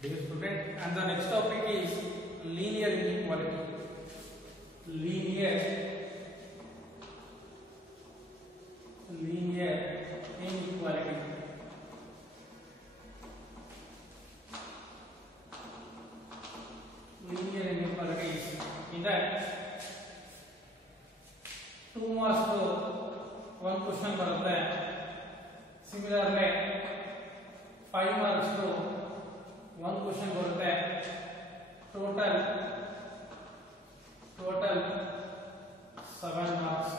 Dear student, and the next topic is linear inequality. Linear inequality. Linear inequality is in that 2 marks to 1 question बरता है. Similarly 5 marks to 1 question बरता है. Total 7 marks.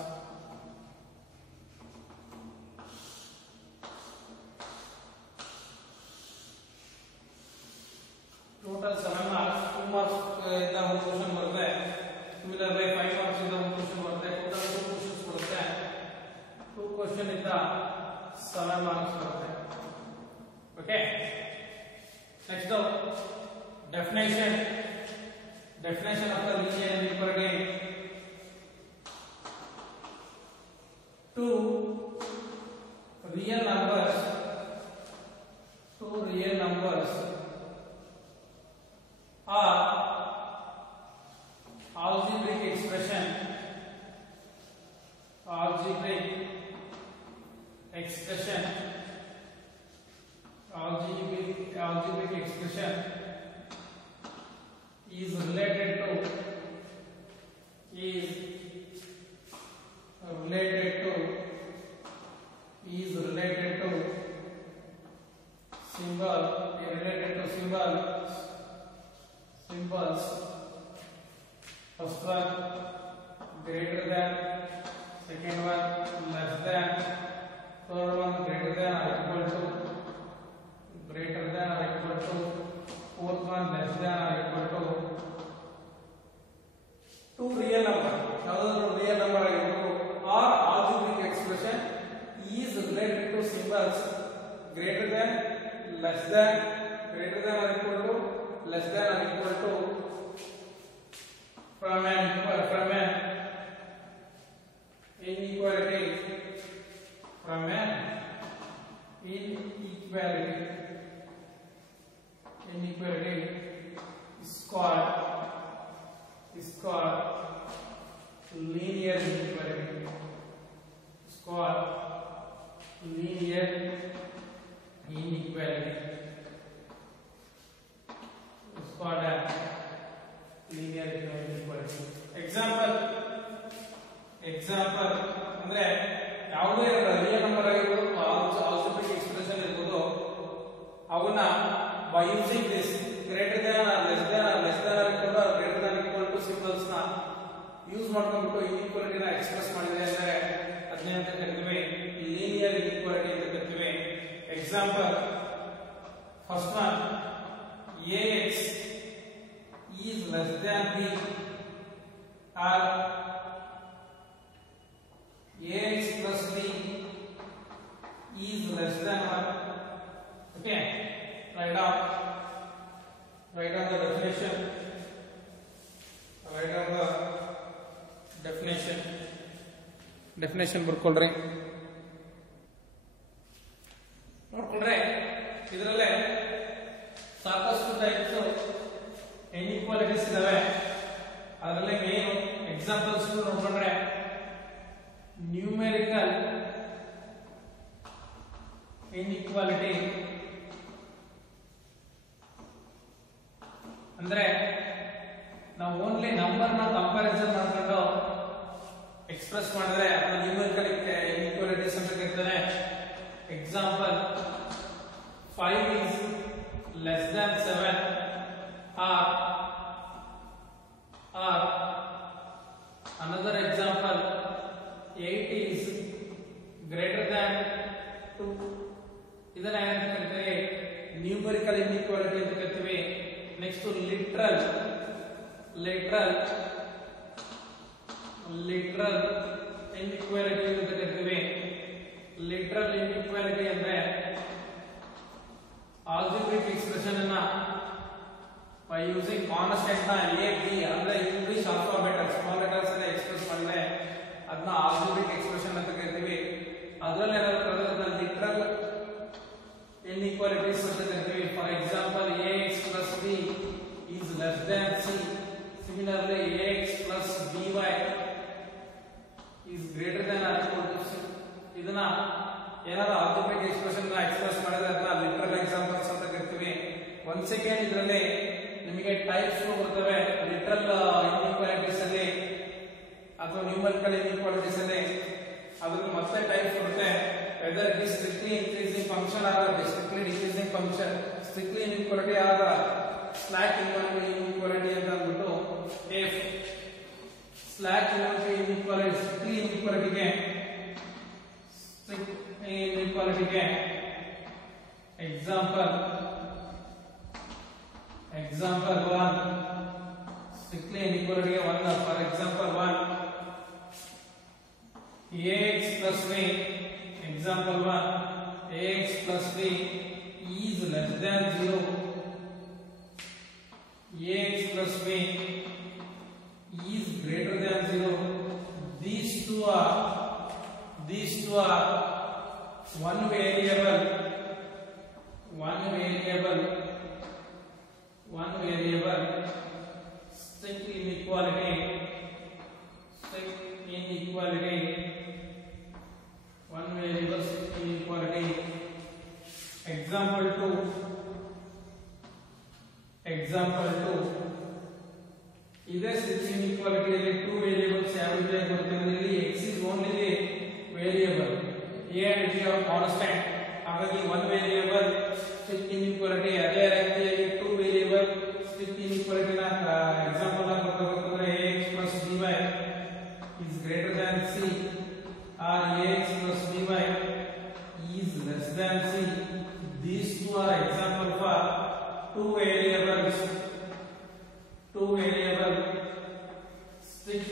Total 7 marks. 2 marks इतना 1 question बरता है. Similarly 5 marks इतना 1 question बरता है. Total 2 questions बरता है. 2 question इतना 7 marks बरता है. Okay. Next up, definition of the linear inequality. Two real numbers are algebraic expression is related to symbols. First one greater than, second one less than, third one greater than or equal to, fourth one less than or equal to. Two real number, another real number or algebraic expression is related to symbols greater than, less than, greater than or equal to, less than or equal to, from an inequality, is called linear inequality. It's called linear inequality. It's called a linear inequality. Example ಅಂದ್ರೆ ಯಾವುದೇ real number ಆಗಿರ್ಬೋದು algebraic expression ಇರ್ಬೋದು ಅವನ್ನ by using this greater than or less than or less than or equal to greater than equal to symbols ನ use ಮಾಡ್ಕೊಂಡ್ಬಿಟ್ಟು inequality ನ express ಮಾಡಿದ್ರೆ ಅಂದ್ರೆ ಅದನ್ನ ಅಂತ ಕರೀತೀವಿ ಲೀನಿಯರ್ ಇನ್ಇಕ್ವಾಲಿಟಿ ಅಂತ ಕರೀತೀವಿ. Example first one ax is less than b or ax plus b is less than 1. Okay, write down the definition. Definition ಬರ್ಕೊಳ್ಳ್ರಿ. ನೋಡ್ಕೊಂಡ್ರೆ ಇದರಲ್ಲೇ ಸಾಕಷ್ಟು ಟೈಪ್ಸ್ ಇನ್ಇಕ್ವಾಲಿಟೀಸ್ ಇದಾವೆ. ಅದರಲ್ಲಿ ಮೇನ್ ಎಕ್ಸಾಂಪಲ್ಸ್ ನೋಡ್ಕೊಂಡ್ರೆ ನ್ಯೂಮೆರಿಕಲ್ ಇನ್ಇಕ್ವಾಲಿಟಿ ಅಂದ್ರೆ ನಾವು ಓನ್ಲಿ ನಂಬರ್ ನ ಕಂಪ್ಯಾರಿಸನ್ ಮಾಡ್ಕೊಂಡು ಎಕ್ಸ್ಪ್ರೆಸ್ ಮಾಡಿದ್ರೆ ಅದನ್ನ ನ್ಯೂಮೆರಿಕಲ್ ಇನ್ಇಕ್ವಾಲಿಟೀಸ್ ಅಂತ ಕರೀತಾರೆ. Example 5 is less than 7 or another example 8 is greater than 2. ಇದನ್ನ ಏನಂತ ಕರೀತೀವಿ ನ್ಯೂಮೆರಿಕಲ್ ಇನ್ಇಕ್ವಾಲಿಟಿ ಅಂತ ಕರೀತೀವಿ. ನೆಕ್ಸ್ಟ್ ಲಿಟ್ರಲ್ ಇನ್ಇಕ್ವಾಲಿಟಿ ಅಂತ ಕರೀತೀವಿ. ಲಿಟ್ರಲ್ ಇನ್ಇಕ್ವಾಲಿಟಿ ಅಂದ್ರೆ algebraic expression ಅನ್ನ by using constant ನ a b ಅಂದ್ರೆ ಇಂಗ್ಲಿಷ್ ಆಲ್ಫಾಬೆಟ್ ಸ್ಮಾಲ್ ಲೆಟರ್ಸ್ ಅನ್ನ ಎಕ್ಸ್ಪ್ರೆಸ್ ಮಾಡಿದ್ರೆ ಅದನ್ನ algebraic expression ಅಂತ ಕರೀತೀವಿ. ಅದರಲ್ಲಿ ಏನಾಗುತ್ತೆ ಲಿಟ್ರಲ್ inequalities ಅಂತ ಕರೀತೀವಿ. For example ax b is less than c. Similarly, ax plus by is greater than or equal to c. ಇದನ್ನ ಏನಾದರೂ ಆಲ್ಜಿಬ್ರಿಕ್ ಎಕ್ಸ್ಪ್ರೆಷನ್ ನ ಎಕ್ಸ್ಪ್ರೆಸ್ ಮಾಡಿದ್ರೆ ಅದನ್ನ ಲಿಟರಲ್ ಎಕ್ಸಾಂಪಲ್ಸ್ ಅಂತ ಕರಿತೀವಿ. 1 ಸೆಕೆಂಡ್ ಇದರಲ್ಲಿ ನಿಮಗೆ ಟೈಪ್ಸ್ ಬರ್ತವೆ. ಲಿಟರಲ್ ಇನ್ಇಕ್ವಾಲಿಟೀಸ್ ಅಲ್ಲಿ ಅಥವಾ ನ್ಯೂಮರಿಕಲ್ ಇನ್ಇಕ್ವಾಲಿಟೀಸ್ ಅಲ್ಲಿ ಅದಕ್ಕೆ ಮತ್ತೆ ಟೈಪ್ಸ್ ಬರುತ್ತೆ. whether it is strictly increasing function or strictly decreasing function, strictly inequality or slack inequality ಅಂತ ಅಂದ್ಬಿಟ್ಟು if slack inequality strictly inequality ಗೆ example 1 strictly inequality 1 for example 1 ax plus b example 1 ax plus b is less than 0 ax plus b is greater than 0. These two are one variable strict inequality one variable strict inequality. Example 2 ಇದೇ strict inequality ಅಲ್ಲಿ two variables ಯಾವ ರೀತಿಯಾಗಿ ಬರುತ್ತೆ ಅಂದ್ರೆ ಇಲ್ಲಿ x is only the variable, a and b are constant. ಹಾಗಾಗಿ one variable strict inequality. ಅದೇ ರೀತಿಯಾಗಿ two variable strict inequality ನ ಎಕ್ಸಾಂಪಲ್ ಆಗಿ ಬರ್ತದೆ ax plus by is greater than c or ax plus by is less than c. These two are example for two variable strict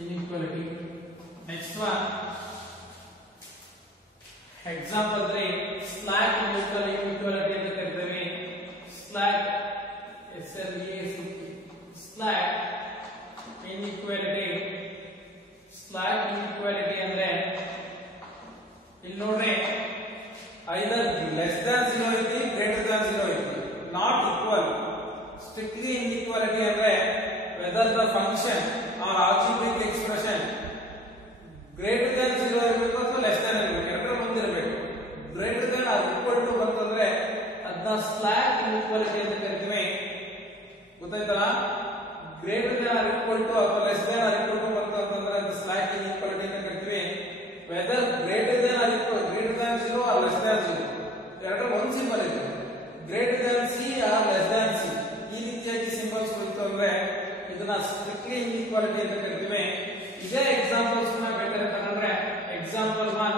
inequality. Next one, example 3 slack inequality ಅಂತ ಕರೀತೀವಿ. slack inequality ಅಂದ್ರೆ ಇಲ್ಲಿ ನೋಡ್ರಿ either less than 0 ಐತಿ greater than 0 ಐತಿ, not equal. strictly inequality ಅಂದ್ರೆ whether the function or algebraic expression greater than 0 ಇರಬೇಕು ಅಥವಾ less than ಇರಬೇಕು, ಎರಡರ ಮುಂದೆ ಇರಬೇಕು. greater than or equal to ಬಂತಂದ್ರೆ ಅದನ್ನ slack inequality ಅಂತ ಕರಿತೀವಿ. ಗೊತ್ತಾಯ್ತಲ್ಲ? greater than or equal to ಅಥವಾ less than or equal to ಬಂತು ಅಂತಂದ್ರೆ ಅದು slack inequality ಅಂತ ಕರಿತೀವಿ. whether greater than or equal, greater than 0 or less than 0, ಎರಡರ ಒಂದು ಸಿಂಬಲ್ ಇದೆ. greater than c or less than c, ಈ ರೀತಿಯಾಗಿ ಸಿಂಬಲ್ಸ್ ಬಂತು ಅಂದ್ರೆ ಇದನ್ನ ಸ್ಟ್ರಿಕ್ಟ್ಲಿ ಇನ್ಇಕ್ವಾಲಿಟಿ ಅಂತ ಕರಿತೀವಿ. ಇದೇ ಎಕ್ಸಾಂಪಲ್ಸ್ ನ ಬೇಕಾದ್ರೆ ತಗೊಂಡ್ರೆ example 1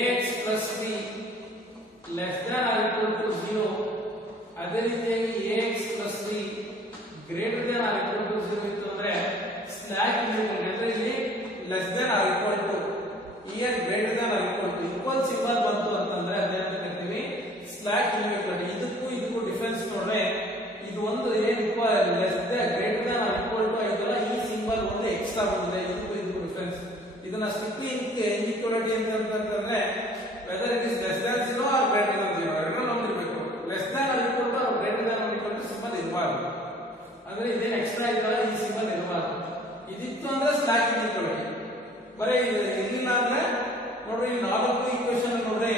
ax plus b less than or equal to 0, ಅದೇ ರೀತಿಯಾಗಿ ax plus b greater than or equal to 0 ಇತ್ತು ಅಂದ್ರೆ ಸ್ಲಾಕ್ ಇನ್ಇಕ್ವಾಲಿಟಿ. ಅಂದ್ರೆ ಇಲ್ಲಿ less than or equal to, here greater than or equal to equal symbol ಬಂತು ಅಂತಂದ್ರೆ ಅದೇನಂತ ಕರಿತೀವಿ ಸ್ಲಾಕ್ ಇನ್ಇಕ್ವಾಲಿಟಿ. ಇದಕ್ಕೂ ಡಿಫರೆನ್ಸ್ ನೋಡ್ರೆ ಇದು ಒಂದು ಏನು less than greater than or equal to ಐತಲ್ಲ, ಈ ಸಿಂಬಲ್ ಒಂದು ಎಕ್ಸ್ಟ್ರಾ ಬಂದಿದೆ. ಇದಕ್ಕೂ ಡಿಫರೆನ್ಸ್. ಇದನ್ನ ಸ್ಟ್ರಿಕ್ಟ್ಲಿ ಇನ್ಇಕ್ವಾಲಿಟಿ ಅಂತಂದ್ರೆ whether it is less than 0 or greater than 0 ಎರಡನ್ನೂ ನೋಡಿರಬೇಕು. Less than or equal to or greater than or equal to symbol ಇರಬಾರ್ದು. ಅಂದ್ರೆ ಇದೇನು ಎಕ್ಸ್ಟ್ರಾ ಇದಲ್ಲ, ಈ ಸಿಂಬಲ್ ಇರಬಾರ್ದು. ಇದಿತ್ತು ಅಂದ್ರೆ ಸ್ಲಾಕ್ ಇನ್ಇಕ್ವಾಲಿಟಿ. ಬರೀ ಇರ್ಲಿಲ್ಲ ಅಂದ್ರೆ ನೋಡ್ರಿ ಈ 4 ಈಕ್ವೇಷನ್ ನೋಡ್ರಿ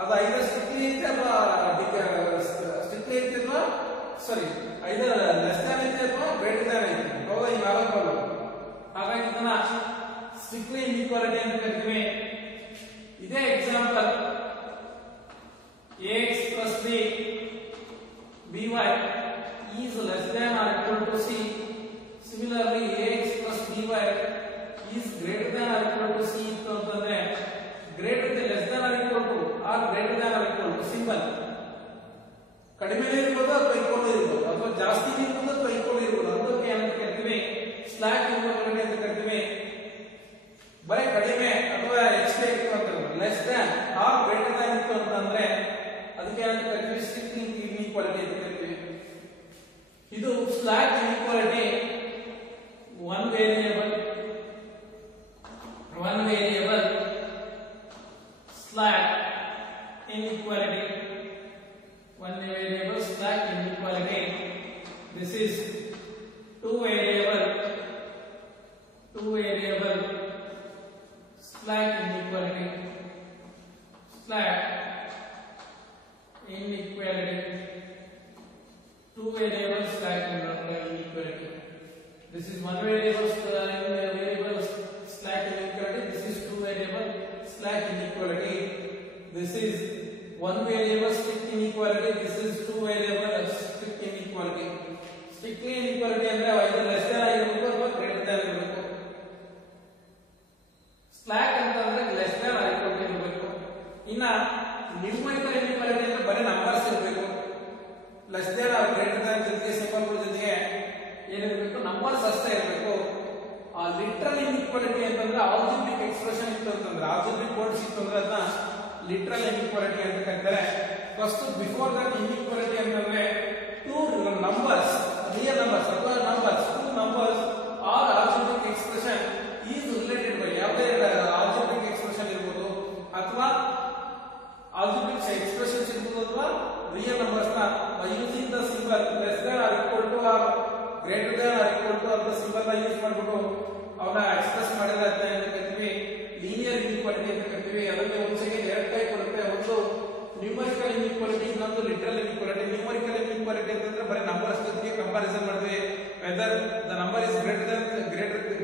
ಅದು ಐದರ್ ಸ್ಟ್ರಿಕ್ಟ್ಲಿ ಐತೆ ಅಥವಾ ಸ್ಟ್ರಿಕ್ಟ್ಲಿ ಐತೆ ಅಥವಾ ಸಾರಿ ಐದರ್ ಲೆಸ್ ದ್ಯಾನ್ ಐತೆ ಅಥವಾ ಗ್ರೇಟರ್ ದ್ಯಾನ್ ಐತೆ. ಹೌದಾ? ಈ 4 ಪ್ರಾಬ್ಲಮ್. ಹಾಗಾಗಿ ಇದನ್ನ ಸ್ಟ್ರಿಕ್ಟ್ಲಿ ಇನ್ಇಕ್ವಾಲಿಟಿ ಅಂತ ಕರಿತೀವಿ. ಇದೇ example ax plus b by is less than or equal to c. Similarly ax plus by is greater than or equal to c ಇತ್ತು ಅಂತಂದ್ರೆ greater than less than or equal to or greater than or equal to symbol ಕಡಿಮೆ ಇರಬಹುದು ಅಥವಾ equal ಇರಬಹುದು ಅಥವಾ ಜಾಸ್ತಿ ಇರಬಹುದು ಅಥವಾ ಈಕ್ವಲ್ ಇರಬಹುದು. ಅದಕ್ಕೆ ಏನಂತ ಕರಿತೀವಿ ಸ್ಲಾಕ್ ಇನ್ಇಕ್ವಾಲಿಟಿ ಅಂತ ಕರಿತೀವಿ. ಬರೀ ಕಡಿಮೆ ಅಥವಾ ಎಕ್ಸ್ಟ್ರಾ ಇತ್ತು ಅಂತಂದ್ರೆ less than R greater than ಇತ್ತು ಅಂತಂದ್ರೆ ಅದಕ್ಕೆ ಏನಂತ ಕರಿತೀವಿ ಸ್ಟ್ರಿಕ್ಟ್ ಇನ್ಇಕ್ವಾಲಿಟಿ ಅಂತ ಕರಿತೀವಿ. ಇದು slack inequality one variable This is one variable slack inequality. This is two variable slack inequality. This is one variable strict inequality. This is two variable strict inequality. Strictly inequality ಅಂದ್ರೆ either less than ಆಗಿರಬೇಕು ಅಥವಾ greater than ಇರಬೇಕು. Slack ಅಂತಂದ್ರೆ less than or equal to ಇರಬೇಕು. ಇನ್ನ numerical inequality ಅಂದ್ರೆ ಬರೀ numbers ಇರಬೇಕು. less than or greater than ಜೊತೆಗೆ ಸಿಂಬಲ್ ಜೊತೆಗೆ ಏನಿರಬೇಕು ನಂಬರ್ಸ್ ಅಷ್ಟೇ ಇರಬೇಕು. ಆ ಲಿಟರಲ್ ಇನ್ಇಕ್ವಾಲಿಟಿ ಅಂತಂದ್ರೆ ಆಲ್ಜಿಬ್ರಿಕ್ ಎಕ್ಸ್ಪ್ರೆಷನ್ ಇತ್ತು ಅಂತಂದ್ರೆ ಆಲ್ಜಿಬ್ರಿಕ್ ವರ್ಡ್ಸ್ ಇತ್ತು ಅಂದ್ರೆ ಅದನ್ನ ಲಿಟರಲ್ ಇನ್ಇಕ್ವಾಲಿಟಿ ಅಂತ ಕರೀತಾರೆ. ಫಸ್ಟ್ ಬಿಫೋರ್ ದಟ್ ಇನ್ಇಕ್ವಾಲಿಟಿ ಅಂತಂದ್ರೆ ಟೂ ನಂಬರ್ಸ್ ರಿಯಲ್ ನಂಬರ್ಸ್ ಅಥವಾ numbers two numbers or algebraic expression is related by ಯಾವುದೇ ಆಲ್ಜಿಬ್ರಿಕ್ ಎಕ್ಸ್ಪ್ರೆಷನ್ ಇರಬಹುದು ಅಥವಾ ಆಲ್ಜಿಬ್ರಿಕ್ ಎಕ್ಸ್ಪ್ರೆಷನ್ಸ್ ಇರಬಹುದು ಅಥವಾ ರಿಯಲ್ ನಂಬರ್ಸ್ ನ by using the symbol less than or equal to or greater than or equal to ಅಂತ symbol ನ use ಮಾಡಿಬಿಟ್ಟು ಅವನ್ನ ಎಕ್ಸ್ಪ್ರೆಸ್ ಮಾಡಿದ್ರೆ ಅಂತ ಕರಿತೀವಿ ಲೀನಿಯರ್ ಇನ್ಇಕ್ವಾಲಿಟಿ ಅಂತ ಕರಿತೀವಿ. ಅದರಲ್ಲಿ ಒಂದ್ಸಗೆ ಎರಡು ಟೈಪ್ ಬರುತ್ತೆ. ಒಂದು ನ್ಯೂಮರಿಕಲ್ ಇನ್ಇಕ್ವಾಲಿಟಿ, ಇನ್ನೊಂದು ಲಿಟರಲ್ ಇನ್ಇಕ್ವಾಲಿಟಿ. ನ್ಯೂಮರಿಕಲ್ ಇನ್ಇಕ್ವಾಲಿಟಿ ಅಂತಂದ್ರೆ ಬರೀ ನಂಬರ್ಸ್ ಜೊತೆಗೆ ಕಂಪ್ಯಾರಿಸನ್ ಮಾಡ್ತೀವಿ. Whether the number is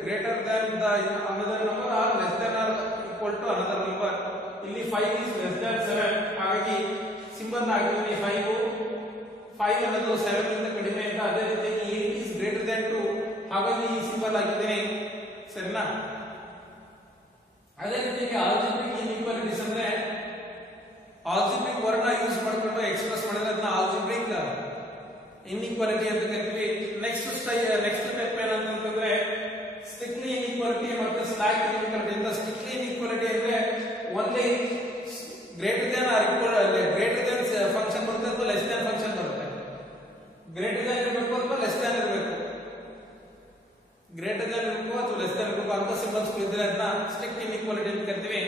greater than the another number or less than or equal to another number. ಇಲ್ಲಿ 5 is less than 7, ಹಾಗಾಗಿ ಸಿಂಬಲ್ ನ ಹಾಕಿದ್ರೆ 5 ಅನ್ನೋದು 7 ಗಿಂತ ಕಡಿಮೆ ಅಂತ. ಅದೇ ರೀತಿ 8 is greater than 2, ಹಾಗಾಗಿ ಈ ಸಿಂಬಲ್ ಹಾಕಿದ್ದೀನಿ, ಸರಿನಾ? ಅದೇ ರೀತಿ ಆಲ್ಜಿಬ್ರಿಕ್ ಇನ್ಇಕ್ವಾಲಿಟೀಸ್ ಅಂದ್ರೆ ಆಲ್ಜಿಬ್ರಿಕ್ ವರ್ಡ್ ನ ಯೂಸ್ ಮಾಡಿಕೊಂಡು ಎಕ್ಸ್ಪ್ರೆಸ್ ಮಾಡಿದ್ರೆ ಅದನ್ನ ಆಲ್ಜಿಬ್ರಿಕ್ ಇನ್ಇಕ್ವಾಲಿಟಿ ಅಂತ ಕರಿತೀವಿ. ನೆಕ್ಸ್ಟ್ ಸ್ಟೆಪ್ ಏನಂತಂದ್ರೆ ಸ್ಟ್ರಿಕ್ಟ್ಲಿ ಇನ್ಇಕ್ವಾಲಿಟಿ ಮತ್ತು ಸ್ಲಾಕ್ ಇನ್ಇಕ್ವಾಲಿಟಿ ಅಂತ. ಸ್ಟ್ರಿಕ್ಟ್ಲಿ ಇನ್ಇಕ್ವಾಲಿಟಿ ಅಂದ್ರೆ only greater than or equal greater than function ಬರುತ್ತೆ ಅಥವಾ ಲೆಸ್ ದನ್ ಫಂಕ್ಷನ್ ಬರುತ್ತೆ. ಗ್ರೇಟರ್ ದನ್ ಇರಬೇಕು ಅಥವಾ ಲೆಸ್ ದನ್ ಇರಬೇಕು, ಗ್ರೇಟರ್ ದನ್ ಇರಬೇಕು ಅಥವಾ ಲೆಸ್ ದನ್ ಇರಬೇಕು ಅಂತ ಸಿಂಬಲ್ಸ್ ಇದ್ರೆ ಅದನ್ನ ಸ್ಟ್ರಿಕ್ಟ್ ಇನ್ಇಕ್ವಾಲಿಟಿ ಅಂತ ಕರಿತೀವಿ.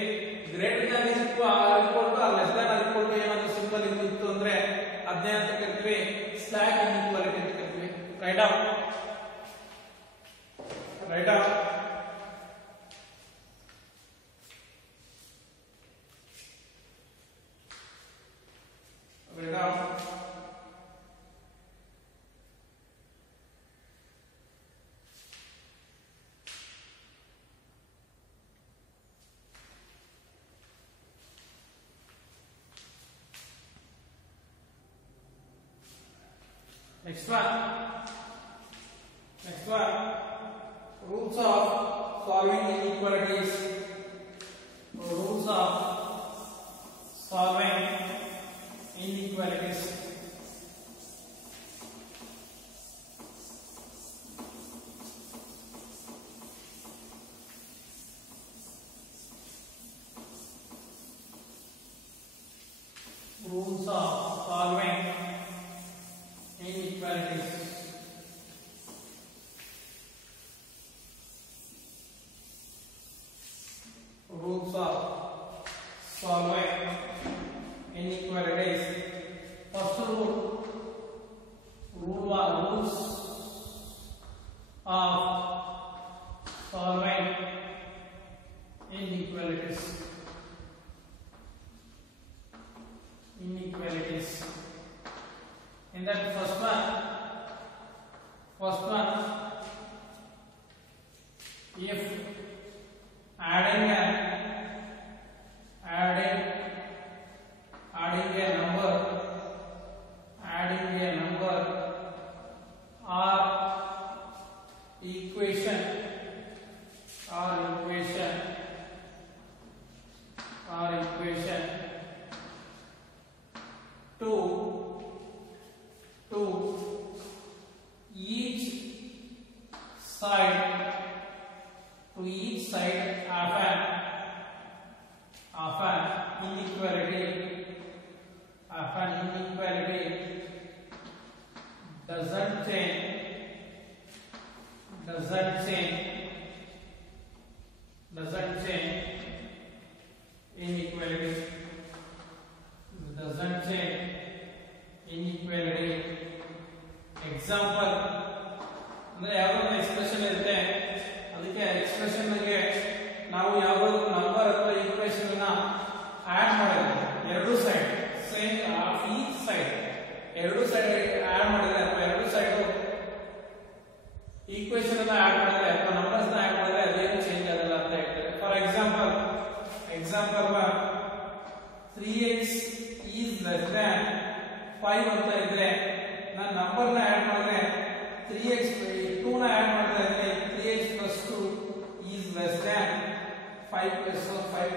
ಗ್ರೇಟರ್ ದನ್ ಇತ್ತು or equal to or less than or equal to ಏನಾದ್ರು ಸಿಂಬಲ್ ಇತ್ತು ಅಂದ್ರೆ ಅದನ್ನೇ ಅಂತ ಕರಿತೀವಿ ಸ್ಲಾಕ್ ಇನ್ಇಕ್ವಾಲಿಟಿ ಅಂತ ಕರಿತೀವಿ. Write down write down rate down. Next one, rules of solving inequalities. Rules of solving inequalities. Rules of solving inequalities. Rules of solving inequalities. First rule, rules of solving inequalities. In that first one, if adding a number or equation to each side of an inequality doesn't change inequality. Example ಅಂದ್ರೆ ಯಾವುದೋ ಒಂದು expression ಇರುತ್ತೆ, ಅದಕ್ಕೆ expression ಗೆ ನಾವು ಯಾವುದೋ number ಅಥವಾ equation ಅನ್ನ ಆಡ್ ಮಾಡಿದ್ರೆ ಎರಡು ಸೈಡ್ ಸೇಮ್ ಎರಡು ಸೈಡ್ ಆಡ್ ಮಾಡಿದ್ರೆ ಅಥವಾ ಎರಡು ಸೈಡ್ ಈಕ್ವೇಶನ್ ಅನ್ನ ಆಡ್ ಮಾಡಿದ್ರೆ ಅಥವಾ ನಂಬರ್ಸ್ ನ ಆಡ್ ಮಾಡಿದ್ರೆ ಅದೇನು ಚೇಂಜ್ ಆಗಲ್ಲ ಅಂತ ಹೇಳ್ತಾರೆ. For example 3x is less than 5 ಅಂತ ಇದ್ರೆ ನಾನು ನಂಬರ್ ನ ಆಡ್ ಮಾಡಿದ್ರೆ 3x 2 ನ ಆಡ್ ಮಾಡಿದ್ರೆ 3x plus 2 is less than 5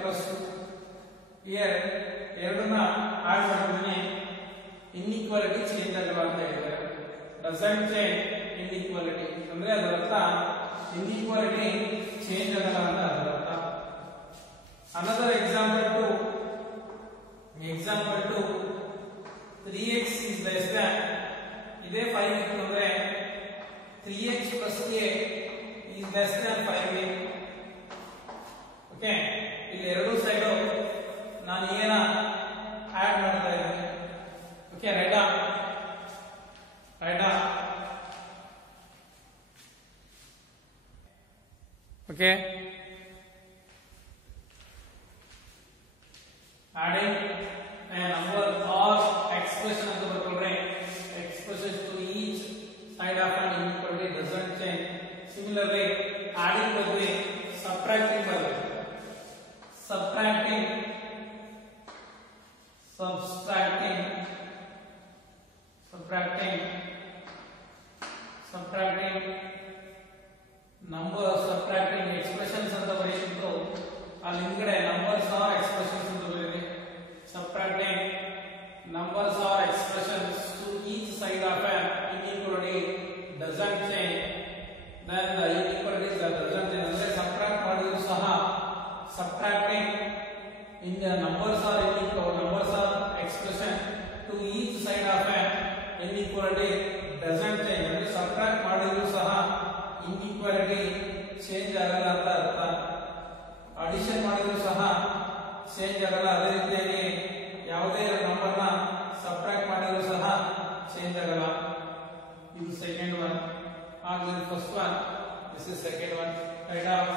plus 2. here ಎರಡನ್ನ ಆಡ್ ಮಾಡಿದ್ರೆ ಇನ್ಇಕ್ವಾಲಿಟಿ ಚೇಂಜ್ ಆಗಲ್ಲ ಅಂತ ಹೇಳಿದ್ದಾರೆ. ಡಸಂಟ್ ಚೇಂಜ್ ಇನ್ಇಕ್ವಾಲಿಟಿ ಅಂದ್ರೆ ಅದರ ಅರ್ಥ ಇನ್ಇಕ್ವಾಲಿಟಿ ಚೇಂಜ್ ಆಗಲ್ಲ ಅಂತ ಅದರ ಅರ್ಥ. another example 2 3x is less than ಇದೇ 5 ಇತ್ತು ಅಂದ್ರೆ 3x plus a is less than 5a. Okay, ಇಲ್ಲಿ ಎರಡು ಸೈಡ್ ನಾನು ಏನ ಆಡ್ ಮಾಡ್ತಾ ಇದ್ದೇನೆ. ಓಕೆ, ರೈಟಾ okay, adding a number or expression ಅಂತ ಬರ್ಕೊಂಡ್ರೆ expression to each side of an inequality doesn't change. Similarly, adding ಬದಲು subtracting number subtracting expressions ಅಂತ ಬರೆಯಿತು. ಅಲ್ಲಿ ಹಿಂಗಡೆ numbers or expressions ಅಂತ ಬರೆಯಿದೆ. subtracting numbers or expressions to each side of an inequality doesn't change. then the inequality doesn't change. ಅಂದ್ರೆ subtract ಮಾಡಿದ್ರು ಸಹ subtracting in the numbers or expression to each side of an inequality doesn't change. ಅಂದ್ರೆ subtract ಮಾಡಿದ್ರು ಸಹ inequality change ಆಗಲ್ಲ ಅಂತ ಅರ್ಥ. Addition ಮಾಡಿದ್ರು ಸಹ ಚೇಂಜ್ ಆಗಲ್ಲ. ಅದೇ ರೀತಿಯಾಗಿ ಯಾವುದೇ ನಂಬರ್ ನ ಸಬ್ಟ್ರಾಕ್ಟ್ ಮಾಡಿದ್ರು ಸಹ ಚೇಂಜ್ ಆಗಲ್ಲ. ಇದು ಸೆಕೆಂಡ್ ಒನ್. ಆಗಿದೆ first one, this is second one. Right of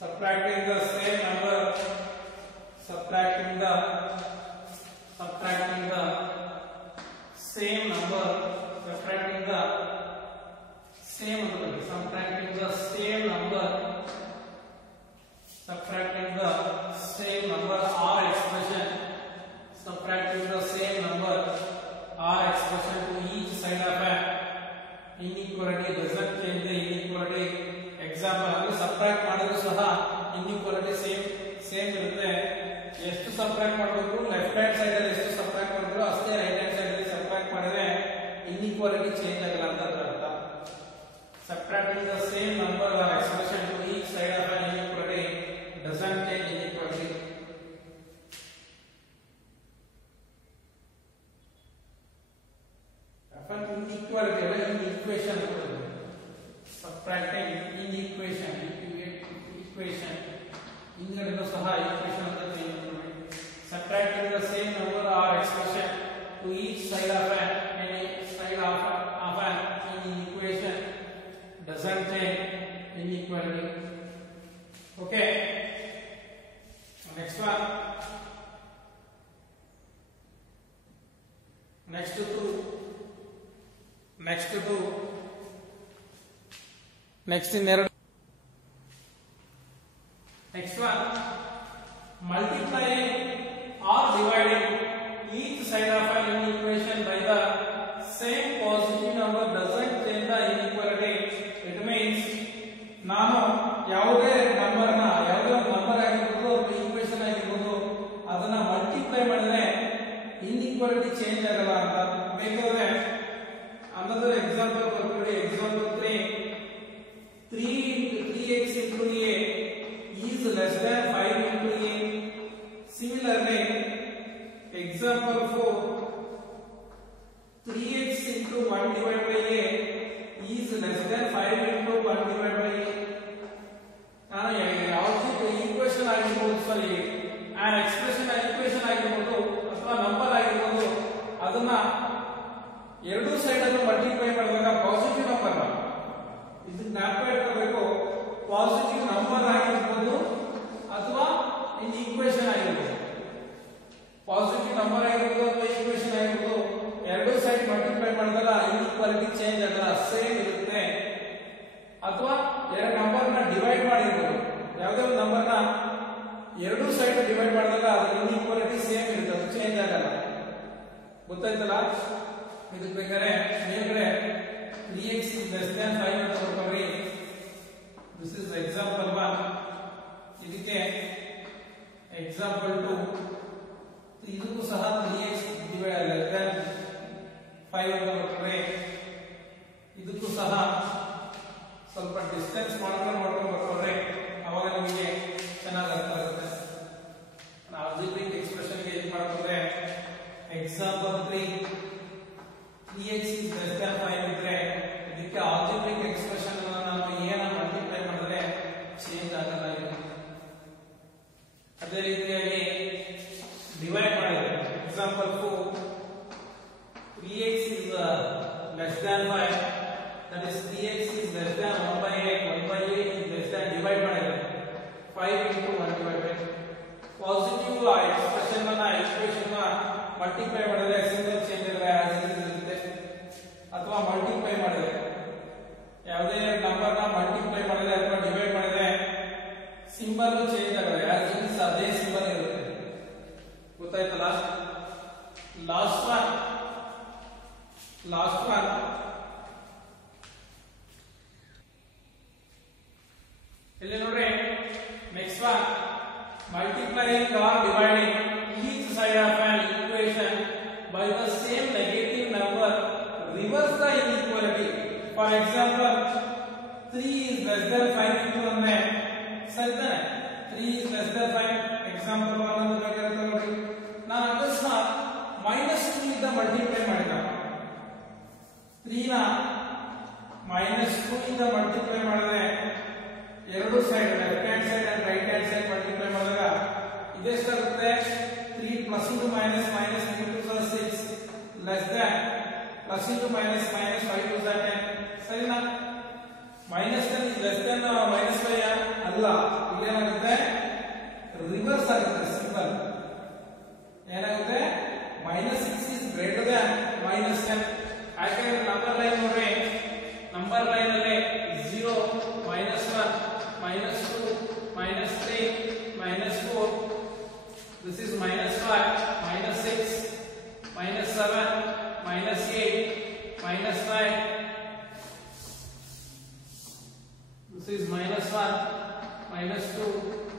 subtracting the same number, subtracting the same number, subtracting the same number or expression to each side of an inequality doesn't change the inequality. example ಅಂದ್ರೆ subtract ಮಾಡಿದ್ರು ಸಹ inequality same ಇರುತ್ತೆ. ಎಷ್ಟು subtract ಮಾಡಬೇಕು, left hand side ಅಲ್ಲಿ ಎಷ್ಟು subtract ಮಾಡಿದ್ರು ಅಷ್ಟೇ ರೈಟ್ ಹ್ಯಾಂಡ್ ಸೈಡ್ ಅಲ್ಲಿ ಸಬ್ಟ್ರಾಕ್ಟ್ ಮಾಡಿದ್ರೆ inequality ಚೇಂಜ್ ಆಗಲ್ಲ ಅಂತ ಅರ್ಥ. subtracting the same number or expression to each side of an inequality doesn't change inequality. Inequality in equation, subtracting in equation ಇಂಗಡನು ಸಹ equation ಅಂತ ತಿಳಿಯುತ್ತದೆ. subtracting the same number or expression to each side of an equation doesn't change inequality. okay, next one, next to next in error. next one, multiplying or dividing each side of an equation by the same positive number doesn't change the inequality. it means ನಾನು ಯಾವುದೇ number ಆಗಿರ್ಬೋದು equation ಆಗಿರ್ಬೋದು ಅದನ್ನ multiply ಮಾಡಿದ್ರೆ inequality change ಆಗಲ್ಲ ಅಂತ. ಬೇಕಾದ್ರೆ another example ಬರ್ಕೊಳ್ಳಿ. example 3x into a is less than 5 into a. similarly, example 4 3x into 1 divided by a is less than 5 into 1 divided by a. ನಾನು ಯಾವುದೇ ಈಕ್ವೇಶನ್ ಆಗಿರ್ಬೋದು, ಸಾರಿ ಆನ್ ಎಕ್ಸ್ಪ್ರೆಷನ್ ಈಕ್ವೇಶನ್ ಆಗಿರ್ಬೋದು ಅಥವಾ number ಆಗಿರ್ಬೋದು, ಅದನ್ನ ಎರಡೂ ಸೈಡ್ ಅನ್ನು ಮಲ್ಟಿಪ್ಲೈ ಮಾಡಿದಾಗ ಪಾಸಿಟಿವ್ ನಂಬರ್ ಯಾವುದೇ ಒಂದು ನಂಬರ್ನ ಎರಡೂ ಸೈಡ್ ಡಿವೈಡ್ ಮಾಡಿದಾಗ ಅದರ ಇನ್ಇಕ್ವಾಲಿಟಿ ಸೇಮ್ ಇರುತ್ತೆ, ಅದು ಚೇಂಜ್ ಆಗಲ್ಲ. ಗೊತ್ತಾಯ್ತಲ್ಲ? ಇದಕ್ಕೆ ಬೇಕಾದ್ರೆ ಮೇಲ್ಗಡೆ 3x is less than 5 ಅಂತ ಬರ್ಕೊಂಡ್ರಿ. This is example 1. ಇದಕ್ಕೆ ಎಕ್ಸಾಂಪಲ್ 2. ಇದಕ್ಕೂ ಸಹ 3x less than 5 ಅಂತ ಬರ್ಕೊಂಡ್ರೆ ಇದಕ್ಕೂ ಸಹ ಸ್ವಲ್ಪ ಡಿಸ್ಟೆನ್ಸ್ ಮಾಡ್ಕೊಂಡು ಬರ್ಕೊಂಡ್ರೆ ಅವಾಗ ನಿಮಗೆ ಚೆನ್ನಾಗಿ ಅರ್ಥ ಆಗುತ್ತೆ. ಆಲ್ಜಿಬ್ರಿಕ್ ಎಕ್ಸ್ಪ್ರೆಷನ್ ಗೆ ಯೂಸ್ ಮಾಡ್ಕೊಂಡ್ರೆ example 3x is less than 5 ಇದ್ರೆ ಇದಕ್ಕೆ ಆಲ್ಜಿಬ್ರಿಕ್ ಎಕ್ಸ್ಪ್ರೆಷನ್ ಅನ್ನು ನಾವು ಏನ ಮಲ್ಟಿಪ್ಲೈ ಮಾಡಿದ್ರೆ ಚೇಂಜ್ ಆಗಲ್ಲ ಇದು. ಅದೇ ರೀತಿಯಾಗಿ ಡಿವೈಡ್ ಮಾಡಿದ್ರೆ example 4 3x is less than 5, that is 3x is less than 1/8, 1/8 is less than divide ಮಾಡಿದ್ರೆ 5 into 1 divided ಪಾಸಿಟಿವ್ ಎಕ್ಸ್ಪ್ರೆಷನ್ ಅನ್ನ ಎಕ್ಸ್ಪ್ರೆಷನ್ ಮಲ್ಟಿಪ್ಲೈ ಮಾಡಿದ್ರೆ ಸಿಂಬಲ್ ಚೇಂಜ್ ಇರುತ್ತೆ, ಅಥವಾ ಮಲ್ಟಿಪ್ಲೈ ಮಾಡಿದ್ರೆ ಯಾವುದೇ ನಂಬರ್ ನ ಮಲ್ಟಿಪ್ಲೈ ಮಾಡಿದ್ರೆ ಅಥವಾ ಡಿವೈಡ್ ಮಾಡಿದ್ರೆ ಸಿಂಬಲ್ ಚೇಂಜ್ ಆಗುತ್ತೆ, ಅದೇ ಸಿಂಬಲ್ ಇರುತ್ತೆ. ಗೊತ್ತಾಯ್ತಲ್ಲ? ಲಾಸ್ಟ್ ಒನ್ ಇಲ್ಲಿ ನೋಡ್ರಿ. Next one multiplying or dividing each side of an equation by the same negative number reverse the inequality. For example, 3 is less than 5 into 1 ಸರಿ ತಾನೆ? 3 is less than 5 example 1 ಅಂತ ಬೇಕಾಗುತ್ತೆ ನೋಡಿ. ನಾನು ಅಕಸ್ಮಾತ್ -2 ಇಂದ ಮಲ್ಟಿಪ್ಲೈ ಮಾಡಿದ 3 ನ -2 ಇಂದ ಮಲ್ಟಿಪ್ಲೈ ಮಾಡಿದ್ರೆ ಎರಡು side left hand side and write hand side multiply ಮಾಡಿದಾಗ ಇದೆಷ್ಟಾಗುತ್ತೆ? 3 plus into minus minus 3 to 6 less than plus into minus minus 5 to 10 ಸರಿನಾ? minus 10 is less than minus 5 ಅಲ್ಲ, ಇಲ್ಲೇನಾಗುತ್ತೆ? ರಿವರ್ಸ್ ಆಗುತ್ತೆ ಸಿಂಬಲ್. ಏನಾಗುತ್ತೆ? -6 is greater than -10. ಯಾಕಂದ್ರೆ number line ನೋಡ್ರಿ, number line ಅಲ್ಲಿ 0 -1 -2 -3 -4, this is -5 -6 -7 -8 -9, this is -1 -2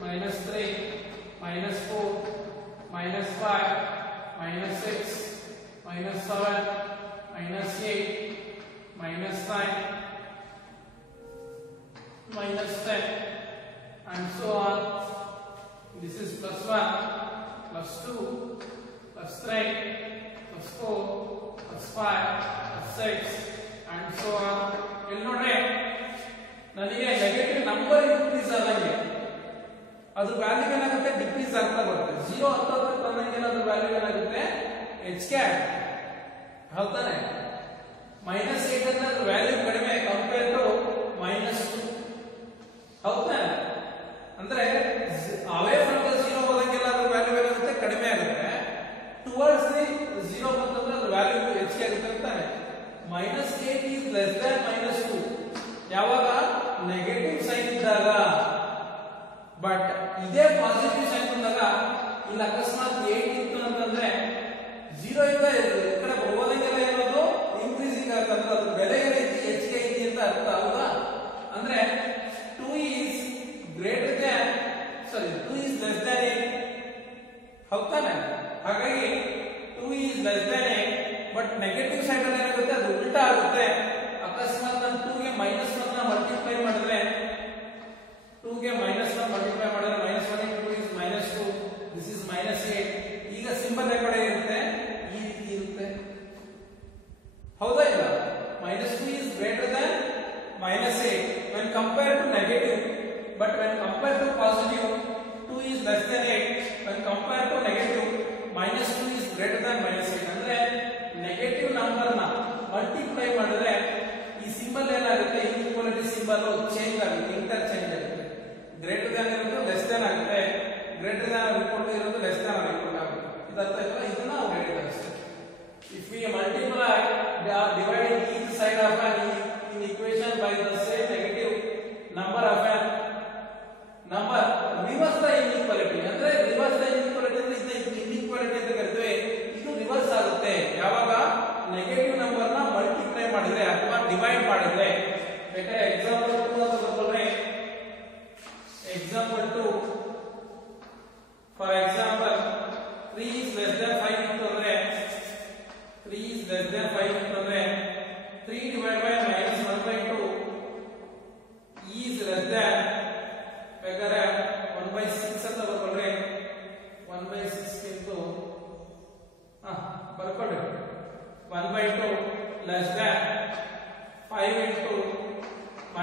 -3 -4 -5 -6 -7 -8 -9 -10 and so on. This is +1 +2 +3 +4 +5 +6 and so on. ಇಲ್ಲಿ ನೋಡ್ರಿ, ನನಗೆ ನೆಗೆಟಿವ್ ನಂಬರ್ ಇನ್ಕ್ರೀಸ್ ಆದಂಗೆ ಅದ್ರ ವ್ಯಾಲ್ಯೂ ಏನಾಗುತ್ತೆ? ಡಿಕ್ರೀಸ್ ಆಗ್ತಾ ಬರುತ್ತೆ. 0 ಹತ್ತೋದಕ್ಕೆ ಬಂದಂಗೆ ಅದ್ರ ವ್ಯಾಲ್ಯೂ ಏನಾಗುತ್ತೆ? ಹೆಚ್ಚಿಗೆ. ಹೌದಾನೆ? -8 ಅಂದ್ರೆ ಅದ್ರ ವ್ಯಾಲ್ಯೂ ಕಡಿಮೆ ಕಂಪೇರ್ ಟು -2. ಹೌದಾ? ಅಂದ್ರೆ ಅವೇ ಫ್ರಮ್ ದ 0 ಹೋದಂಗೆಲ್ಲ ಅದ್ರ ವ್ಯಾಲ್ಯೂ ಏನಾಗುತ್ತೆ? ಕಡಿಮೆ ಆಗುತ್ತೆ. ಟುವರ್ಡ್ಸ್ ದಿ 0 ಬಂತಂದ್ರೆ ಅದ್ರ ವ್ಯಾಲ್ಯೂ ಹೆಚ್ಚಿಗೆ ಆಗುತ್ತೆ ಅಂತಾನೆ. -8 is less than -2 ಯಾವಾಗ? ನೆಗೆಟಿವ್ ಸೈನ್ ಇದ್ದಾಗ. ಬಟ್ ಇದೇ ಪಾಸಿಟಿವ್ ಸೈನ್ ಬಂದಾಗ ಇಲ್ಲಿ ಅಕಸ್ಮಾತ್ 8 ಇತ್ತು ಅಂತಂದ್ರೆ 0 ಇಂದ ಈ ಕಡೆ ಹೋದಂಗೆಲ್ಲ ಏನದು ಇನ್ಕ್ರೀಸಿಂಗ್ ಆಗ್ತದೆ, ಅದ್ರ ಬೆಲೆ ಹೆಚ್ಚಿಗೆ ಐತಿ ಅಂತ ಅರ್ಥ. ಹೌದಾ? ಅಂದ್ರೆ 2 is greater than 2 is less than 8. ಹೌದಾನೆ? ಹಾಗಾಗಿ 2 is less than 8, but negative side ಅಲ್ಲಿ ಏನಾಗುತ್ತೆ? ಅದು ಉಲ್ಟಾ ಆಗುತ್ತೆ. ಅಕಸ್ಮಾತ್ ನಾನು 2 ಗೆ -1 ಮಲ್ಟಿಪ್ಲೈ ಮಾಡಿದ್ರೆ 2 ಗೆ -1 ಮಲ್ಟಿಪ್ಲೈ ಮಾಡಿದ್ರೆ -1 into 2 is -2, this is -8. ಈಗ ಸಿಂಬಲ್ ಯಾವ ಕಡೆ ಇರುತ್ತೆ? ಈ ರೀತಿ ಇರುತ್ತೆ. ಹೌದಾ ಇಲ್ಲ? -2 is greater than -8 when compared to negative, but when compared to positive 2 is less than 8. when compared to negative -2 is greater than -8. ಅಂದ್ರೆ ನೆಗೆಟಿವ್ ನಂಬರ್ ನ ಮಲ್ಟಿಪ್ಲೈ ಮಾಡಿದ್ರೆ ಈ ಸಿಂಬಲ್ ಏನಾಗುತ್ತೆ? ಇನ್ಇಕ್ವಾಲಿಟಿ ಸಿಂಬಲ್ ಚೇಂಜ್ ಆಗುತ್ತೆ, ಇಂಟರ್ ಚೇಂಜ್ ಆಗುತ್ತೆ. Greater than ಇರೋದು less than ಆಗುತ್ತೆ, greater than equal to ಇರೋದು ಲೆಸ್ ದ್ಯಾನ್ ಈಕ್ವಲ್ ಆಗುತ್ತೆ. ಇದು ಅರ್ಥ ಆಯ್ತಲ್ಲ? ಇದನ್ನ ನಾವು ಹೇಳಿದ್ರೆ ಅಷ್ಟೇ. If we multiply or dividing each side of an equation by the same negative number of an number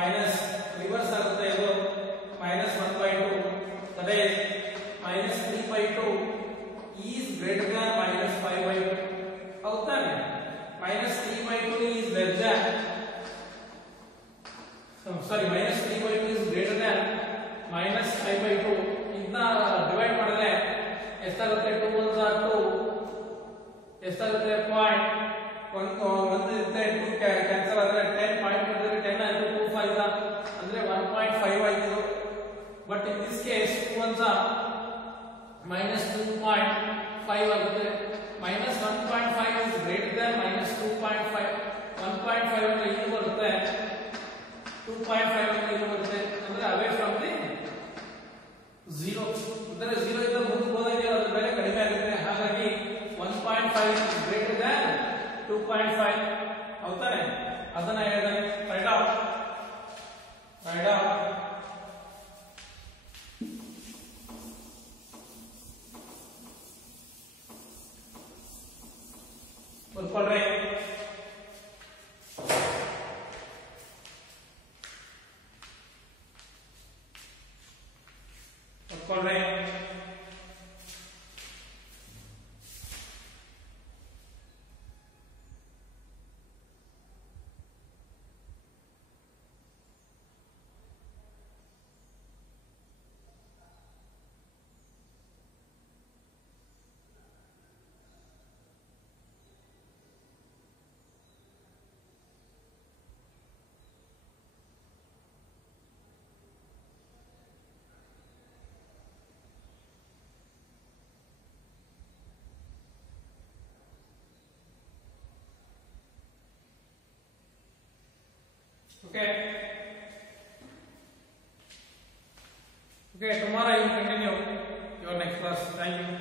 minus reverse ಆಗುತ್ತೆ ಇದು minus 1/2 that is minus 3/2 is greater than minus 5/2 ಹೌದಾ minus 3/2 is less than minus 3/2 is greater than minus 5/2 ಇದನ್ನ divide ಮಾಡಿದ್ರೆ ಎಷ್ಟಾಗುತ್ತೆ 2 1s are 2 ಎಷ್ಟಾಗುತ್ತೆ point 1 ಇರುತ್ತೆ 2 cancel ಆದ್ರೆ 10 point ಇದ್ರೆ 10 ಆಯ್ತು 2 5 ಅಂದ್ರೆ 1.5 ಆಯ್ತು but in this case 2 1s are minus 2.5 ಆಗುತ್ತೆ minus 1.5 is greater than minus 2.5 1.5 ಅಂದ್ರೆ ಇದು ಬರುತ್ತೆ 2.5 ಅಂದ್ರೆ ಇದು ಬರುತ್ತೆ ಅಂದ್ರೆ away from the 0 ಅಂದ್ರೆ 0 ಇಂದ ಮುಂದೆ ಹೋದಾಗ ಅದರ ಬೆಲೆ ಕಡಿಮೆ ಆಗುತ್ತೆ ಹಾಗಾಗಿ 1.5 is greater than 2.5 ಹೌದಾನೆ ಅದನ್ನ ಹೇಳಿದ್ರೆ ರೈಟ್ ಆಫ್ ಬರ್ಕೊಳ್ರಿ Okay, tomorrow I will continue your next class. Thank you.